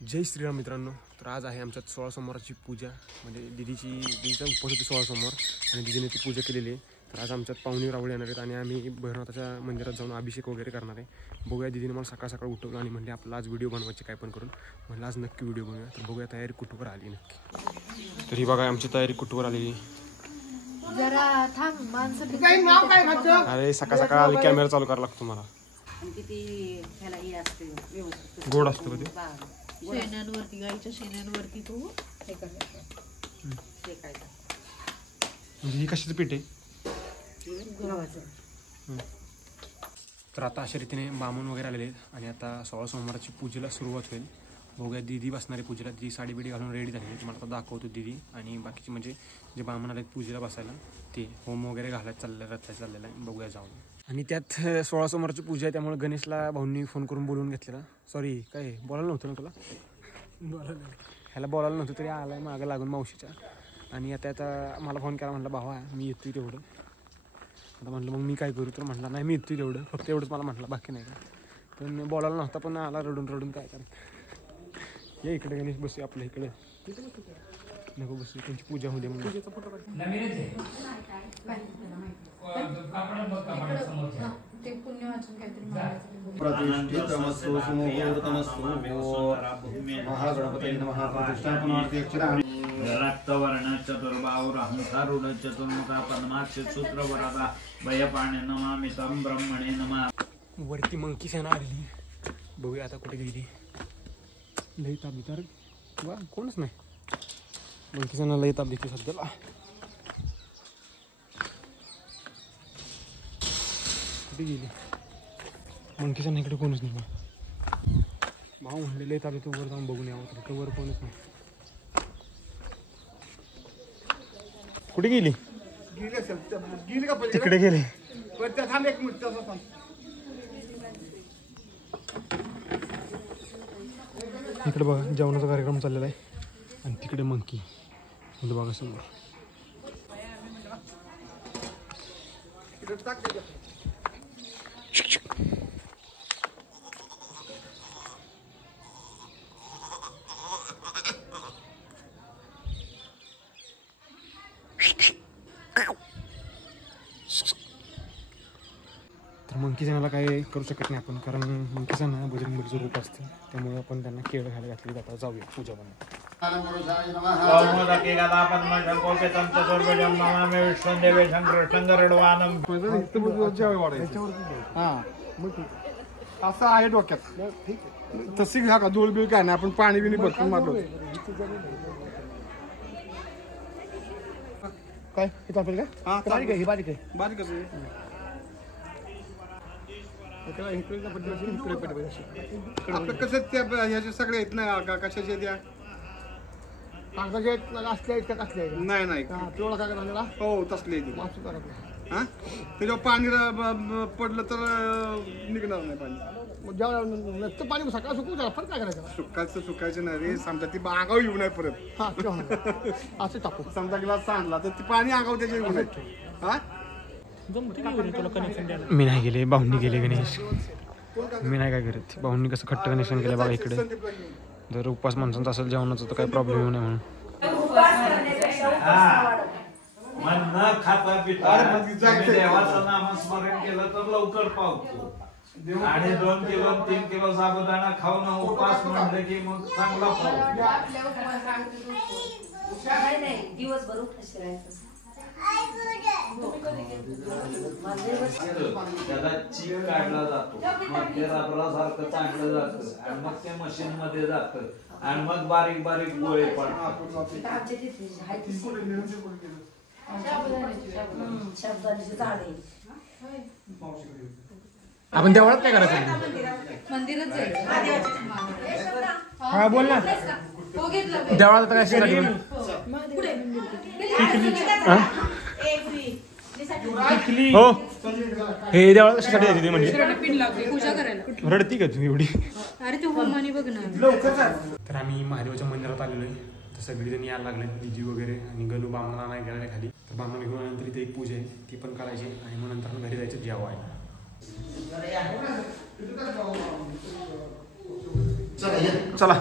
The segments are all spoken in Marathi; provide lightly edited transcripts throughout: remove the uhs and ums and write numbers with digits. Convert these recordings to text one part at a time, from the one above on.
जय श्रीराम मित्रांनो. तर आज आहे आमच्यात 16 सोमवाराची पूजा. म्हणजे दीदीचा उपवास होती 16 सोमवार आणि दीदीने ती पूजा केलेली आहे. तर आज आमच्यात पाहुणे रावळे येणार आहेत आणि आम्ही भैरवनाथाच्या मंदिरात जाऊन अभिषेक वगैरे करणार आहे. बघूया, दीदीने मला सकाळ सकाळ उठवलं आणि म्हणले आपला आज व्हिडिओ बनवायचे काय पण करून. म्हणलं आज नक्की व्हिडिओ बनवूया. तर बघूया तयारी कुठवर आली नक्की. तर ही बघा आमची तयारी कुठवर आलेली. जरा थांब माणसं. अरे सकाळ सकाळ आली कॅमेरा चालू करावा लागतो मला. किती ह्याला हे असते गोड असतो कधी शेणांवरती गाईच्या शेणांवरती तू हे करायचं. म्हणजे ही कशाचं पीठ आहे? गव्हाचं. तर आता अशा रीतीने बामून वगैरे आलेले आहेत आणि आता 16 सोमवाराची पूजेला सुरुवात होईल. बघूया दीदी बसणारी पूजेला. ती साडी बिडी घालून रेडी झाली. तुम्हाला आता दाखवतो दीदी आणि बाकीचे म्हणजे जे बामण आले पूजेला बसायला ते होम वगैरे घालायला चाललेलं आहे. बघूया जाऊन. आणि त्यात 16 सोमवारची पूजा आहे त्यामुळे गणेशला भाऊंनी फोन करून बोलवून घेतलेला. सॉरी काय बोलायला नव्हतं ना तुला? ह्याला बोलायला नव्हतं तरी आलाय मागं लागून मावशीच्या. आणि आता मला फोन केला, म्हटलं भावा मी येतोय तेवढं. आता म्हटलं मग मी काय करू? तर म्हटलं नाही मी येतोय तेवढं, फक्त एवढंच मला म्हटलं, बाकी नाही का. पण बोलायला नव्हता पण आला रडून काय करत. ये इकडे गणेश बसूया आपल्या इकडे. नको बसू, त्यांची पूजा होऊ दे म्हणून. ते पुण्य वाचून काहीतरी रक्तवर्ण चतुर्बाहुर अहंकारूढ चतुर्मुखा पद्माक्ष सूत्रवरदा भयपाणे नमामि तं ब्रह्मणे नमः. वरती मंकी सेना आलेली. बघूया आता कुठे गेली. लई ताप तर वा कोणच नाही. मंकी सेना लई ताप देते सध्याला. कुठे गेली मंकी सेना? इकडे कोणच नाही. भाऊ म्हणले लई ताप देतो, वर जाऊन बघून यावं. तर वर कोणच नाही. कुठे गेली? तिकडे गेले. इकडे बघा जेवणाचा कार्यक्रम चाललेला आहे आणि तिकडे मंकी म्हणजे बघा समोर. तर मंकी सेनाला काही करू शकत नाही आपण, कारण मंकी सेना बजरंगबलीचं रूप असतं. त्यामुळे आपण त्यांना केळ घायला घातली जातात. जाऊया पूजा बनवून. असं आहे डोक्यात. तशी घ्या का धूळ बिळ काय नाही, आपण पाणी बिणी भरपूर मारलो. काय हे टाकेल का? बारीक आहे, बारीक आहे, बारीक कसं आपलं कसं त्या ह्याचे सगळे आहेत ना कशाचे त्या नाही नाही हो तसले हा त्याच्यावर पाणी पडलं तर निघणार नाही पाणी. पाणी सकाळ सुकू फरक काय करायचं? सुकायचं नाही रे. समजा ती आगाव येऊ नये परत. असं टाकू. समजा ग्लास सांडला तर ती पाणी आगाव त्याच्या येऊ नये. हा मी नाही गेले, भाऊंनी गेले गणेश. मी नाही काय करत. भाऊंनी कसं खट्ट कनेक्शन केलं बघा इकडे. जर उपवास माणसांचा असेल जेवणाचा तर काही प्रॉब्लेम येऊ नये म्हणून. न खाता पिता देवाचं नामस्मरण केलं तर लवकर पावतो. आणि 2 किलो 3 किलो साबुदाणा खाऊन उपवास म्हणलं की मग चांगला पावतो. दिवसभर त्याला चीक काढला जातो, मग ते रबरासारखं चांगलं जातं आणि मग ते मशीन मध्ये जातं आणि मग बारीक बारीक गोळे पडतात. आपण देवळात काय करायचं? मंदिरात जाईल. हा बोल ना. देवळात आता काय हो हे देवळात कशासाठी जायची म्हणजे पूजा करायला. रडती का तू एवढी? अरे ते होमानी बघ ना. तर आम्ही महादेवाच्या मंदिरात आलेलो आहे. तर सगळीजण यायला लागले, दीदी वगैरे आणि गणू बामणाला नाही गेला खाली. तर बामणा घेऊन आल्यानंतर इथे एक पूजा आहे ती पण करायची आणि मग नंतर घरी जायचं जेवायला. चला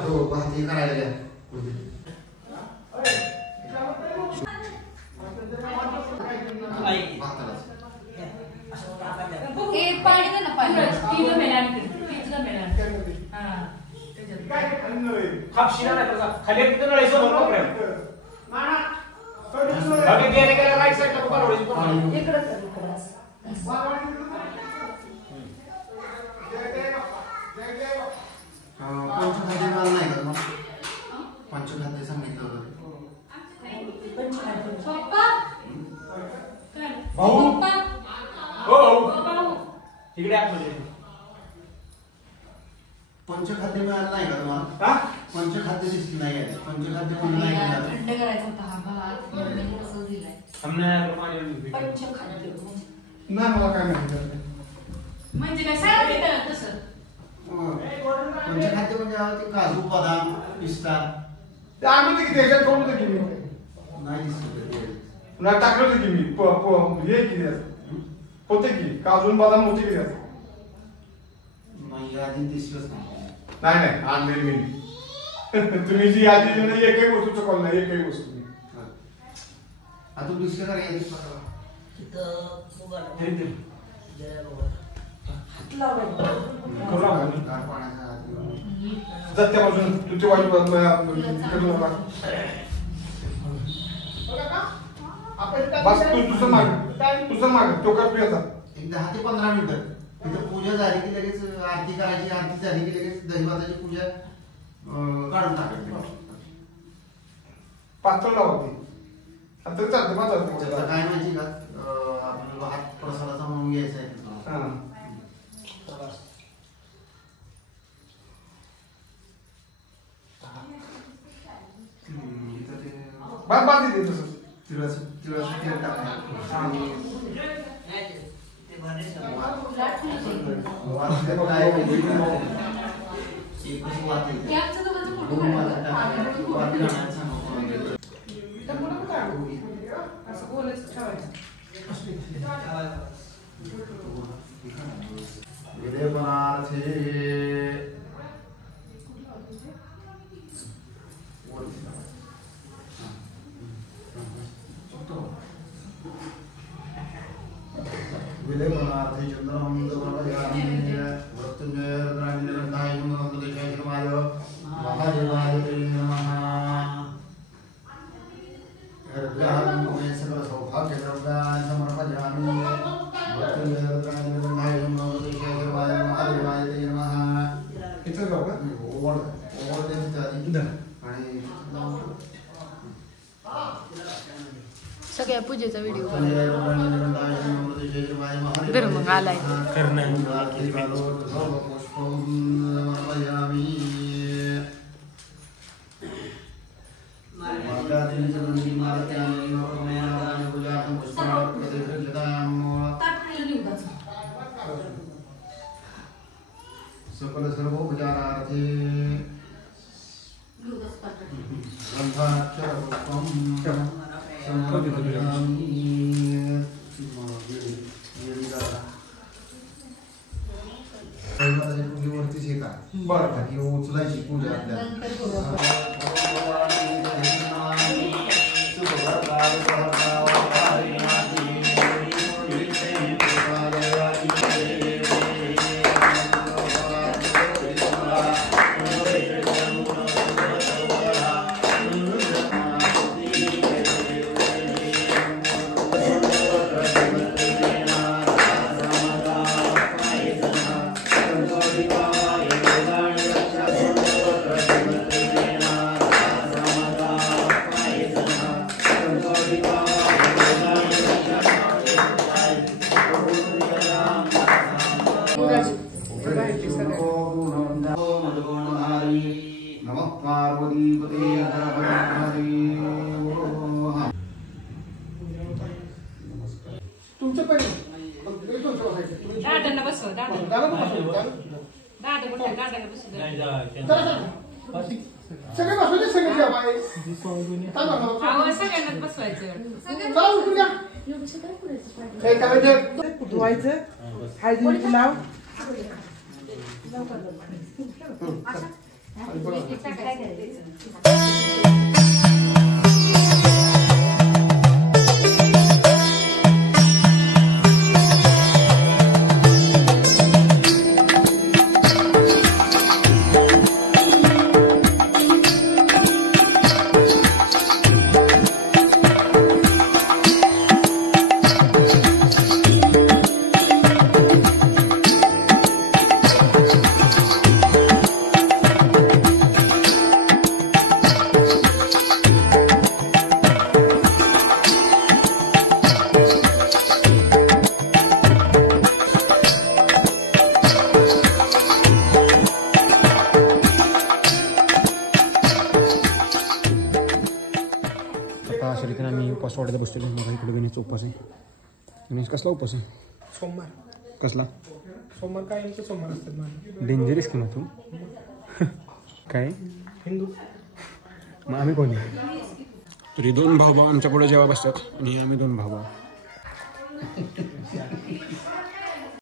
पाणी दे ना पाणी तिला खापशिला नाही तसा खाली किती नळायचं बरोबर आहे बाकी गेले गेले राईट साइडला कुठं रोडीचं इकडं पंचखाद्य मला नाही का मग पंचखाद्य सांगितलं होतं भाऊ हो इकडे आतमध्ये पंचखाद्य मिळालं नाही का तुम्हाला पंचखाद्य दिसली नाही आहे पंचखाद्य मला नाही मिळालं थंड करायचा होता हा भात कसं दिलाय पंचखाद्य नाही मला काय माहिती म्हणजे काय सांगितलं तसं पंचखाद्य म्हणजे ते काजू बदाम पिस्ता ते आम्ही ते किती ह्याच्यात ठेवलं होतं की मी नाही दिसलं पुन्हा टाकलं होतं की मी हे किती होते की काजून बदाम होते की नाही आधी दिसलंच नाही नाही आणलेली मी तुम्ही जी यादी दिली नाही एकही वस्तू चुकवली नाही एकही वस्तू आता दुसरं काय दिसलं पाण्याचा त्या बाजून तुमची वाईट बस तू तुझं माग तो कर प्रियता एक 10 ते 15 मिनिटं तिथं पूजा झाली की लगेच आरती करायची आरती झाली की लगेच दहीभाताची पूजा काढून टाकायची पातळ लावते आता चालते माझं काय माहिती का आपल्याला भात प्रसादाचा म्हणून घ्यायचा आहे बांध देते तसंच तिळाचं तेल टाकायचं विलेपनार्थे चंद्रम दवरयामि वृत्तुंजय रुद्रांजनकाय नमोदेशाय महादेवाय नमः रुद्रां मे सकल सौभाग्य द्रव्याय समर्पयामि वृत्तुंजय रुद्रांजनकाय नमोदेशाय महादेवाय नमः इथं जाऊ का ओवळ देतात आणि सगळ्या पूजेचा व्हिडिओ बरं मग आलाय सकल सर्वोपचारार्थे ग्रंथाक्षर पूजेवरतीच हे का बरं ही उचलायची पूजा नमः पार्वतीपते तुमचं पहिले दादांना बसव सगळे बसवले सगळे सगळ्यांनाच बसवायचं धुवायचं हळदी लाव आता शर्यतीने आम्ही उपास वाढत बसतो. बघा इकडे गणेशचा उपास आहे. गणेश कसला उपास आहे? सोमवार. कसला? सोमवार काय आमचं सोमवार असतात माझं. डेंजरस की मग तू काय हिंदू. मग आम्ही कोणी? तरी 2 भाऊ आमच्या पुढे जेव्हा बसतात आणि आम्ही 2 भाऊ.